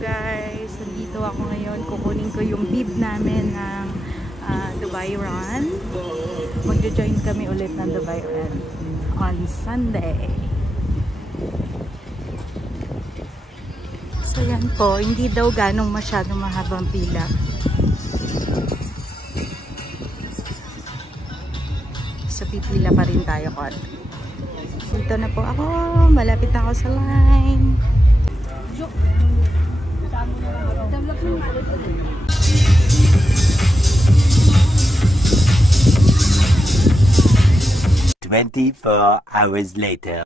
Guys, nandito ako ngayon. Kukunin ko yung bib namin ng Dubai Run. Magjo-join kami ulit ng Dubai Run on Sunday. So yan po, hindi daw ganong masyadong mahabang pila. So pipila pa rin tayo kon. Dito na po ako, malapit ako sa line. 24 hours later.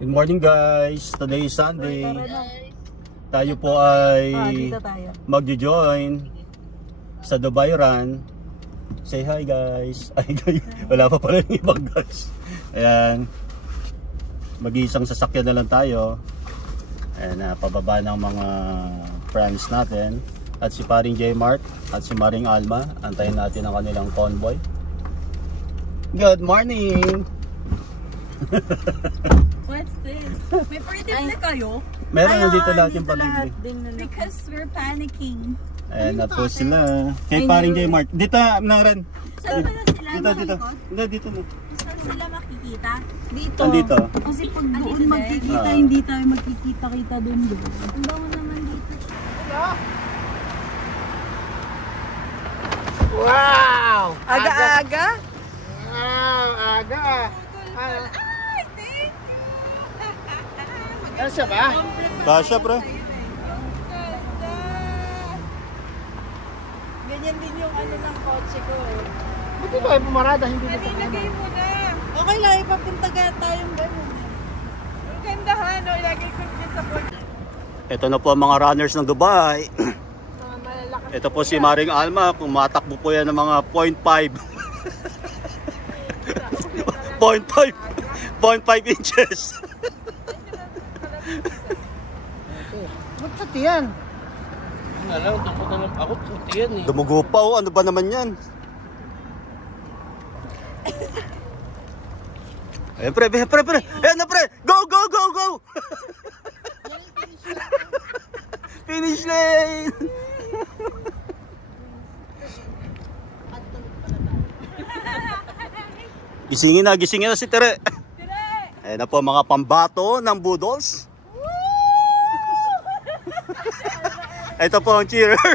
Good morning guys, today is Sunday. Tayo po ay magjo-join sa Dubai Run. Say hi guys. Ay guys, wala pa pala yung ibang guys. Ayan, mag-iisang sasakyan na lang tayo. Ayan, pababa ng mga friends natin. At si paring J Mark at si Maring Alma. Antayin natin ang kanilang convoy. Good morning! What's this? May pre-dip na kayo? Meron nandito lahat yung pabibili. Because we're panicking. Ayan na po sila. Kay paring J Mark. Dito, Naran. Saan pala sila? Dito. Hindi, dito na. Saan sila makikita? Dito. Andito. Kasi pag doon magkikita, hindi tayo magkikita-kita doon. Ang bango naman dito. Wow! Aga-aga? Wow! Aga! Ay, thank you! Kasya ba? Kasya, bro. Ganyan din yung ano ng kotse ko eh. Buti ba yung pumarada? Hindi na sa Ilagay mo na. Okay lang, ipapuntaga tayong gano'n. Ang ganda ha, no? Ilagay ko din sa kotse. Ito na po ang mga runners ng Dubai. Ito po si Maring Alma. Kung matakbo po yan ng mga 0.5 0.5 inches. Ba't sa tiyan? Ano lang, tapos na lang ako sa tiyan eh. Dumugo pa oh. Ano ba naman yan? Eh pre. Eh na pre. Go. Finish lane. Gisingin na si Tere. Ayan na po mga pambato ng Budols. Ito po ang cheerer. Yung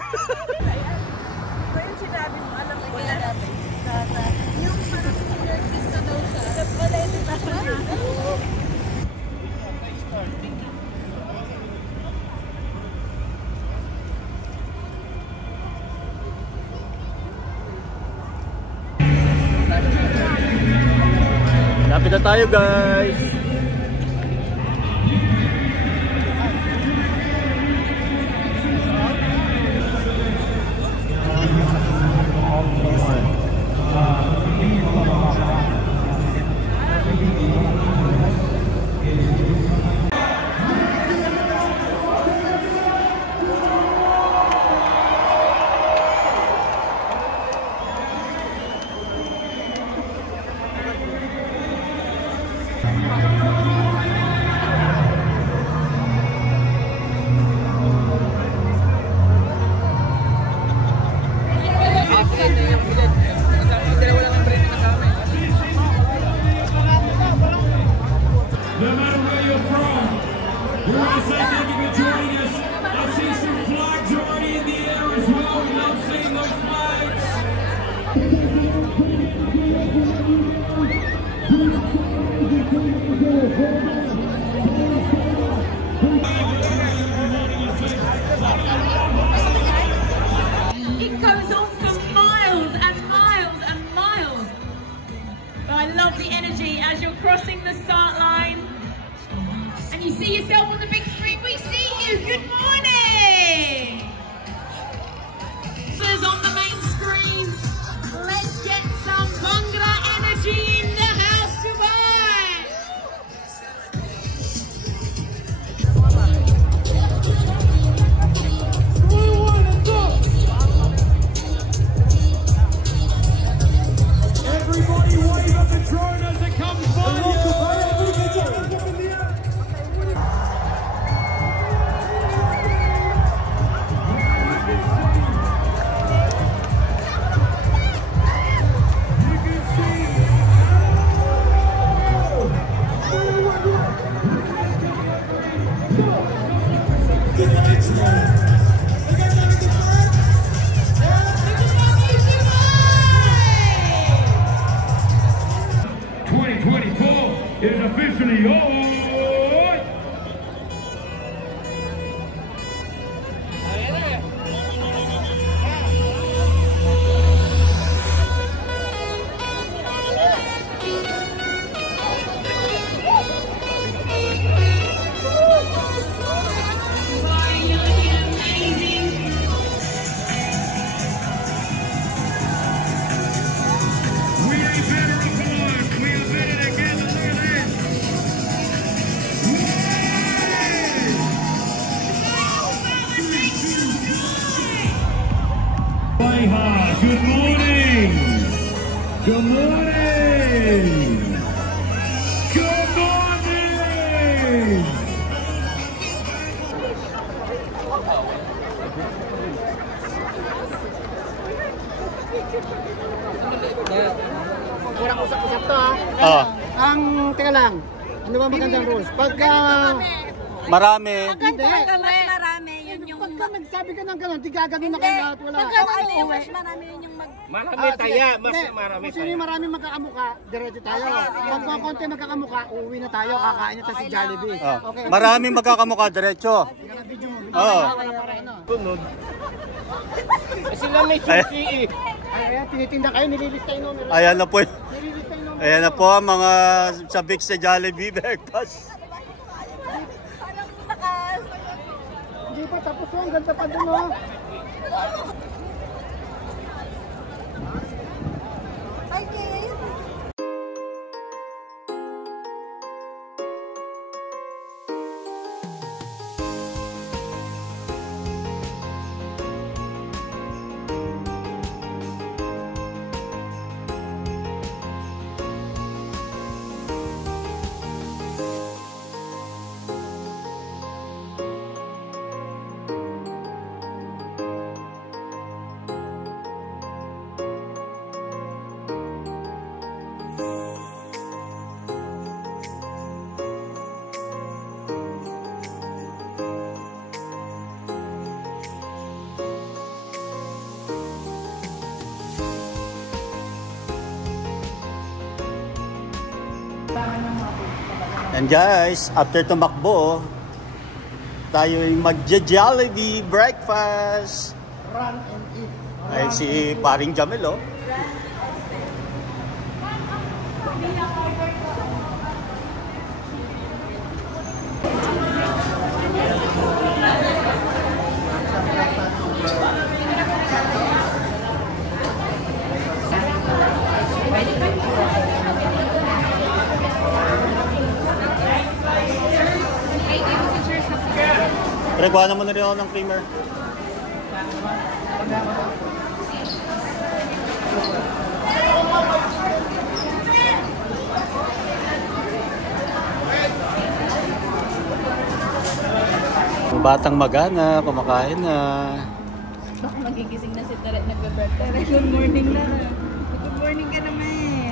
sinabi mo, alam mo yan natin. Yung parang artista daw siya. Wala yung Lapit na tayo guys. It goes on for miles and miles and miles. But I love the energy as you're crossing the start line. And you see yourself on the big screen. We see you. Good morning. On the main screen. Let's get some Bhangra energy in the house, Dubai. Everybody wave at the drone as it comes by. officially yours. Good morning! Good morning! Good morning! Kurang usap-usap to ha. Teka lang. Ano ba magandang rules? Pagka Marami. hindi. Mas marami, yun yung... Pagka nagsabi ka ng gano'n, di gagawin na kayo lahat. Wala. mas marami yun yung mag... Marami taya, mas marami. Kung sino yung marami magkakamuka, diretso tayo. Pag konti magkakamuka, uuwi na tayo, kakain na tayo si Jollibee. Okay. Maraming magkakamukha diretso. Video mo. Oo. Tunod. Sila may susi eh. Ayan, tinitinda kayo, nililista yung numero. Ayan na po. Nililista yung numero. Ayan na po ang mga sabik sa Jollibee breakfast. Hindi pa tapos yung ganda pa dun oh. And guys, after tumakbo, tayo ay mag-Jollibee breakfast. Run and eat. Ay si paring Jamel oh. Pero kuha mo na rin ako ng creamer. Batang magana, kumakain na. Baka magigising na si Tere, nagbe-breakfast. Good morning na. Good morning ka naman.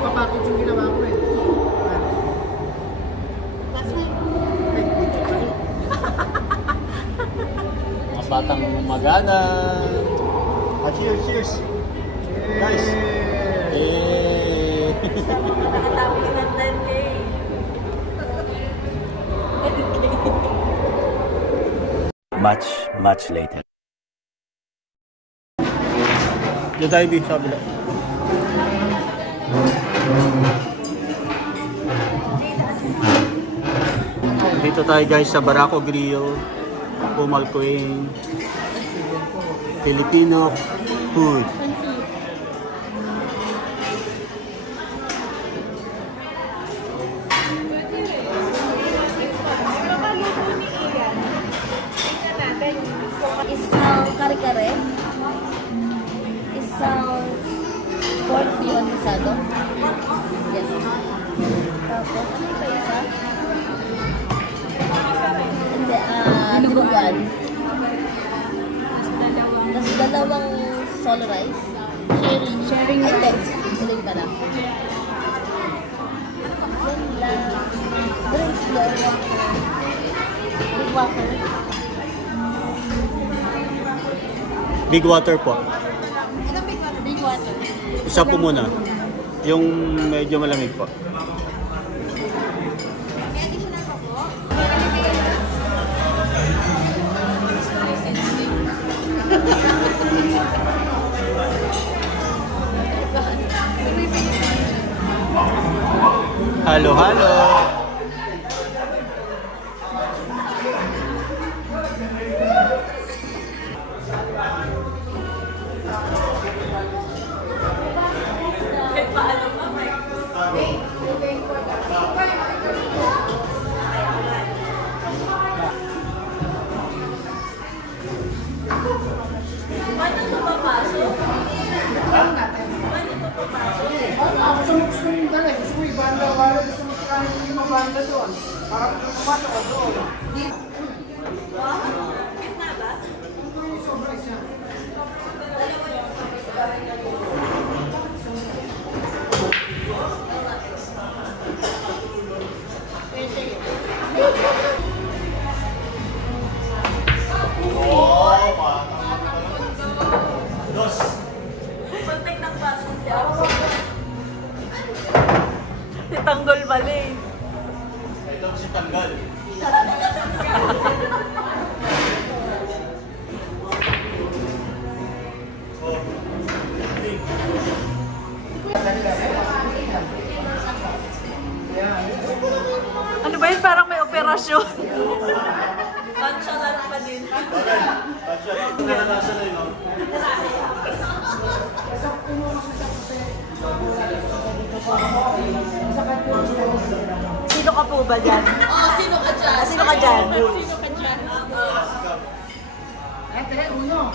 Papapakot yung ginawa ko eh. Mga batang magana. Cheers, cheers. Guys. Nakatapos ng 10K. Much later. Diyan tayo, B. Sabi lang. Dito tayo guys sa Barako Grill, Pumalcoin, Filipino food. Isang kare-kare. Isang pork beyond masado. Yes. Tapos, ano yung pa isa? Hindi, dinuguan. Tapos dalawang solo rice. Sharing rice. Sharing pala. Yan lang. Drinks lang. Big water. Big water po. Big water. Isa po muna. Yung medyo malamig po. Halo, halo. Gusto mo dala, gusto mo ibanda-banda, gusto mo yung mabanda doon. Para pumasok ko doon. Gitna ba? Kontek ng baso siya. Si Tanggol bali. Ito si Tanggal. Ano ba yun? Parang may operasyon. Nonchalant pa din. Naranasan na yun. Sino ka po ba dyan? Sino ka dyan? Sino ka dyan? Sino ka dyan? Uno.